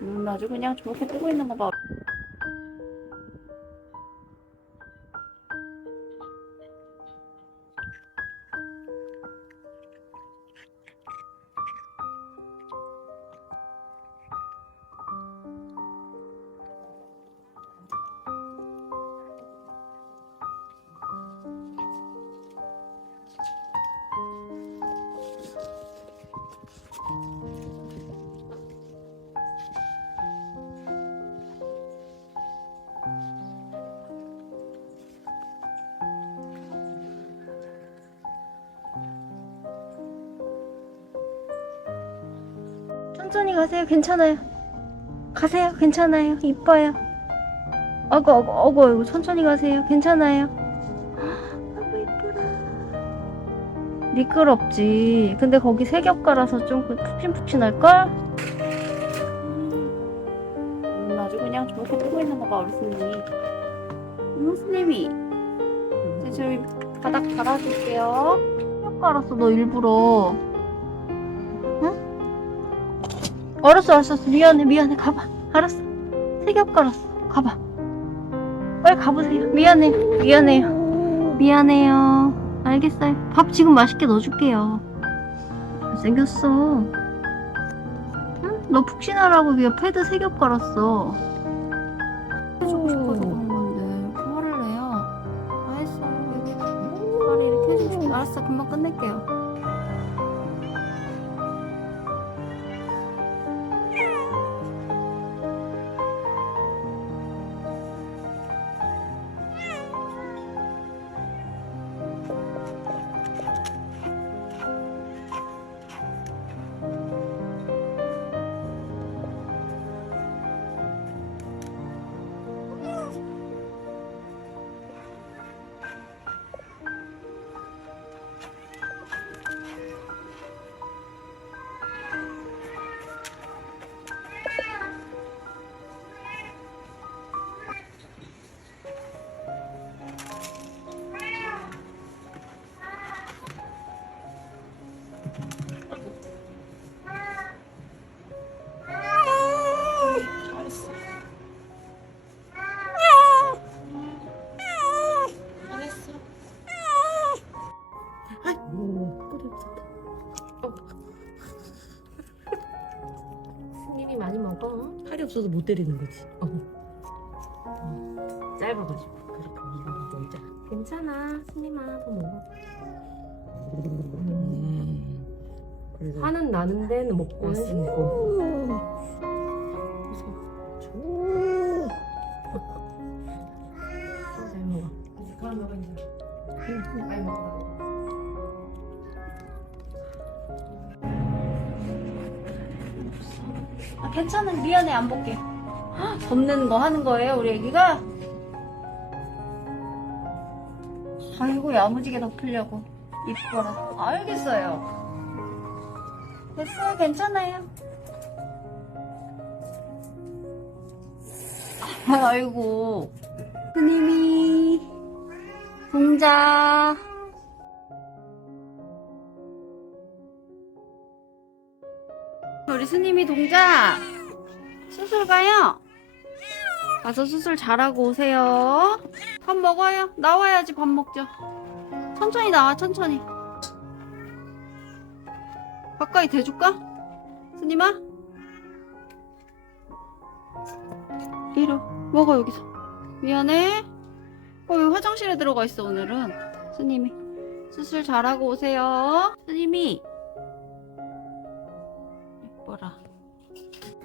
눈 아주 그냥 저렇게 뜨고 있는 거 봐. 천천히 가세요. 괜찮아요. 가세요. 괜찮아요. 이뻐요. 어구, 천천히 가세요. 괜찮아요. 아이고, 이쁘라. 미끄럽지. 근데 거기 세겹가라서 좀 푹신푹신할걸? 아주 그냥 저렇게 뜨고 있는 거 봐, 우리 스님이. 스님이. 이제 저희 바닥 갈아줄게요. 세겹가라서 너 일부러. 알았어. 미안해. 가봐. 알았어. 세겹 깔았어. 가봐. 빨리 가보세요. 미안해요. 알겠어요. 밥 지금 맛있게 넣어줄게요. 잘생겼어. 응? 너 푹신하라고 위에 패드 세겹 깔았어. 해주고 싶어서 그런 건데 이렇게 화를 내요. 알았어. 빨리 이렇게 해주고 싶어. 알았어. 금방 끝낼게요. 스님이 많이 먹어. 팔이 없어서 못 때리는 거지. 짧아가지고. 그렇게 이거 먹자. 괜찮아. 스님아, 더 먹어. 그래서 화는 나는데 먹고는 싶고. 잘 먹어. 그만 먹어 이제. 많이 먹어. 괜찮아. 미안해. 안 볼게. 덮는 거 하는 거예요, 우리 애기가? 아이고, 야무지게 덮으려고. 이뻐라. 알겠어요. 됐어요. 괜찮아요. 아이고. 스님이 동자. 우리 스님이 동자 수술 가요. 가서 수술 잘하고 오세요. 밥 먹어요. 나와야지 밥 먹죠. 천천히 나와. 천천히. 가까이 대줄까? 스님아? 이리 먹어. 여기서. 미안해. 왜 화장실에 들어가 있어 오늘은. 스님이 수술 잘하고 오세요. 스님이 예뻐라.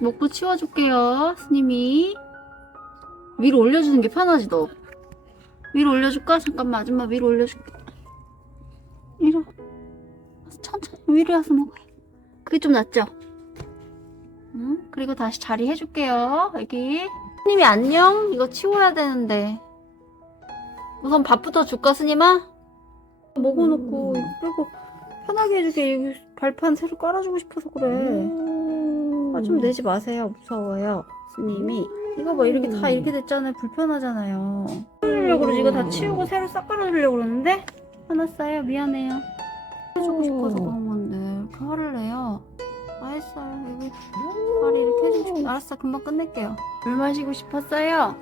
먹고 치워줄게요. 스님이 위로 올려주는 게 편하지. 너 위로 올려줄까? 잠깐만. 아줌마 위로 올려줄게. 위로 천천히 위로 와서 먹어요. 그게 좀 낫죠? 응? 그리고 다시 자리 해줄게요. 여기 스님이 안녕. 이거 치워야 되는데 우선 밥부터 줄까? 스님아? 먹어놓고 이거 빼고 편하게 해주게. 여기 발판 새로 깔아주고 싶어서 그래. 아, 좀 내지 마세요. 무서워요. 스님이 이거 봐. 이렇게 다 이렇게 됐잖아요. 불편하잖아요. 깔아주려고 그러지. 이거 다 치우고 새로 싹 깔아주려고 그러는데 화났어요. 미안해요. 해주고 싶어서 그런 건데 이렇게 화를 내요. 했어요. 여기 발이 이렇게 해주고 싶... 알았어, 금방 끝낼게요. 물 마시고 싶었어요?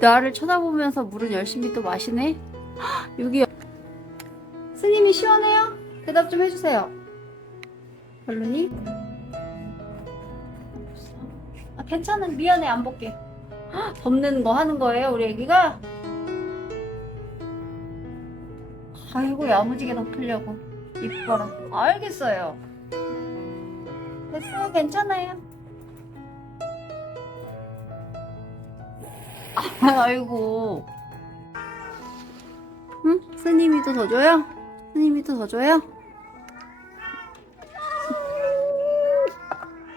나를 쳐다보면서 물은 열심히 또 마시네? 여기 스님이 시원해요? 대답 좀 해주세요. 별로니? 아, 괜찮아. 미안해. 안 볼게. 덮는 거 하는 거예요, 우리 애기가? 아이고, 야무지게 덮으려고. 이뻐라. 알겠어요. 됐어요. 괜찮아요. 아이고. 응? 스님이 또 더 줘요? 스님이 또 더 줘요?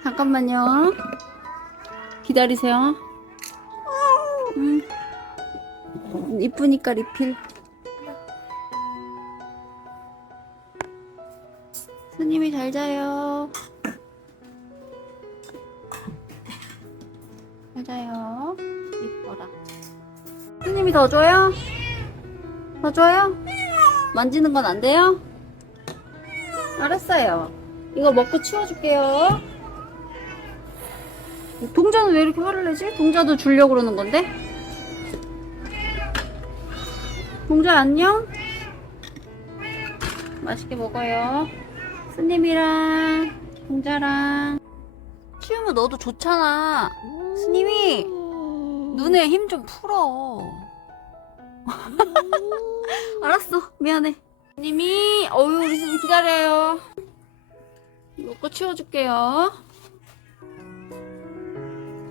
잠깐만요. 기다리세요. 응. 이쁘니까 리필. 스님이 잘 자요. 잘 자요. 이뻐라. 스님이 더 줘요? 더 줘요? 만지는 건 안 돼요? 알았어요. 이거 먹고 치워줄게요. 동자는 왜 이렇게 화를 내지? 동자도 주려고 그러는 건데? 동자 안녕? 맛있게 먹어요. 스님이랑 동자랑 치우면 너도 좋잖아. 스님이 눈에 힘 좀 풀어. 알았어. 미안해. 스님이 우리 스님 기다려요. 먹고 치워줄게요.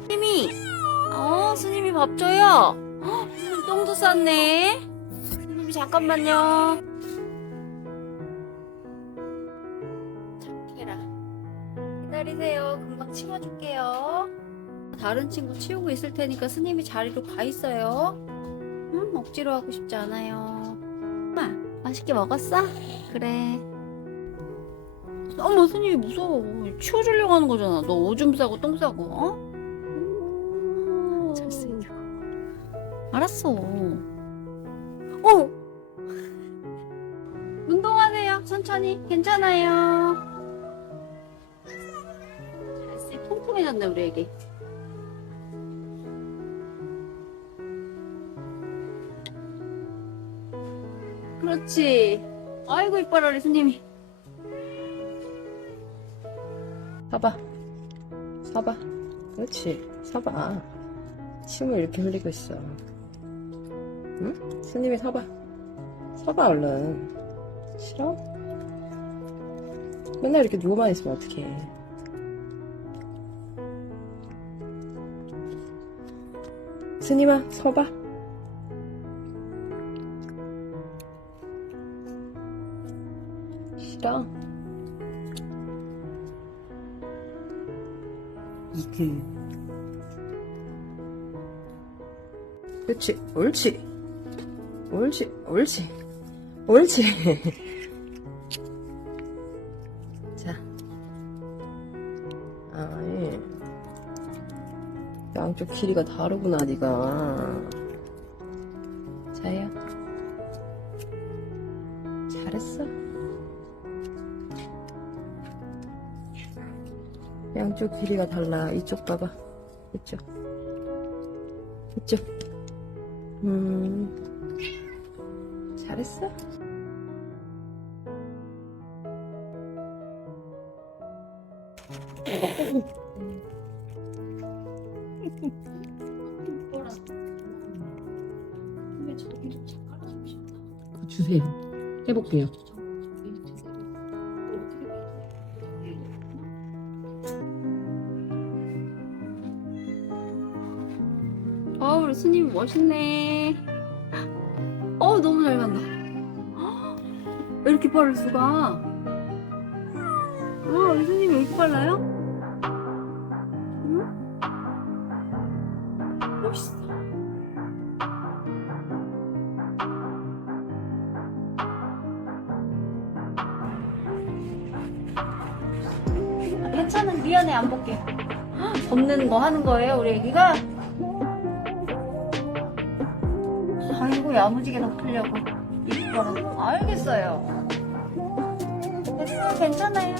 스님이 스님이 밥 줘요. 스님 똥도 쌌네. 스님이 잠깐만요. 착해라. 기다리세요. 금방 치워줄게요. 다른 친구 치우고 있을 테니까 스님이 자리로 가 있어요. 응? 억지로 하고 싶지 않아요. 엄마, 맛있게 먹었어? 그래. 어머, 스님이 무서워. 치워주려고 하는 거잖아. 너 오줌 싸고 똥 싸고, 어? 잘생기고. 알았어. 운동하세요. 천천히. 괜찮아요. 잘생 통통해졌네, 우리 애기. 그렇지. 아이고, 이뻐라, 우리 스님이. 서봐. 서봐. 그렇지. 서봐. 침을 이렇게 흘리고 있어. 응? 스님이 서봐. 서봐, 얼른. 싫어? 맨날 이렇게 누워만 있으면 어떡해. 스님아, 서봐. 싫어? 이그. 그렇지. 옳지. 옳지. 옳지. 옳지. 자. 아이. 양쪽 길이가 다르구나, 니가. 자야. 잘했어. 양쪽 길이가 달라. 이쪽 봐봐. 이쪽. 이쪽. 잘했어. 주세요. 해볼게요. 우리 스님 멋있네. 너무 잘 간다. 왜 이렇게 빠를 수가? 우리 스님이 왜 이렇게 빨라요? 응? 멋있어. 괜찮아. 미안해. 안 볼게. 덮는 거 하는 거예요, 우리 애기가? 아이고, 야무지게 덮으려고. 이뻐라. 알겠어요. 됐어요. 괜찮아요.